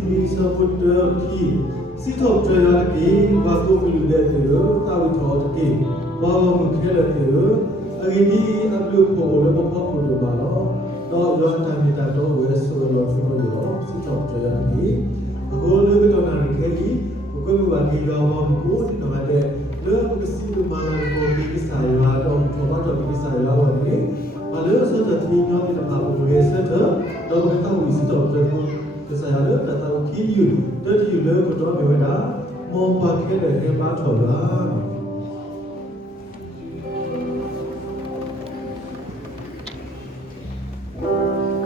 Disney supporter ki sitop trailer ki ba ko milu de te ta wi thot ki ba ba mu khela te agi ni upload ko lo ba ko lo ba no do yo ta mi ta do we so lo so yo sitop trailer ki ko lo ko na ni ke ki ko ko ba ki ba ba mu ko ni no ma de lo ko si lo ma la ko ki sa ya do ko ba do ki sa ya wa ni ma lo so ta ti no ni ta ba ko we sa ta do ko ta wi sitop trailerก็ใส่เรื่องแต่เราคิดอยู่เรื่องที่อยู่เรื่องก็ต้องเป็นเวลามองปากแค่ไหนแค่บ้านถอดละ Thank you.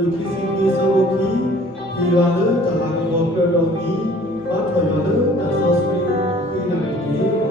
ယူကီစီပီဆောဘကီဒီရွာလတလာကောပတော်မီဘာထော်ရွာလတဆောစပီခေနမီကေ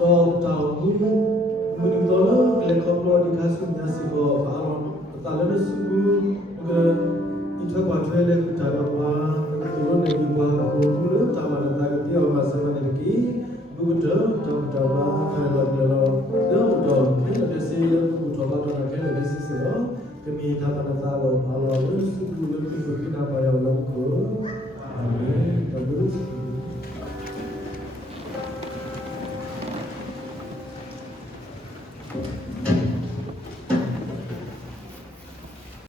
တော့တောင်းဘူးမင်းတို့လည်းခေါပလို့ဒီကားစုညစီကိုအားလုံးတာလည်းစုဒီထက်ပါထွဲလည်းတာတော့ပါဒီလိုနေပြီးပါတော့ဘူးလို့တာမလည်းတာကြည့်အောင်ပါစမ်းနေကြည့်ဘုဒ္ဓတော့လာခဲတော့ခဲတဲ့စီဘုဒ္ဓတော့ခဲတဲ့စီစေတော့ကမိသာပနာသာလို့အားလုံးစုလို့ဒီကိနာပါရောက်လို့ကိုအာမင်တော်ဘုရား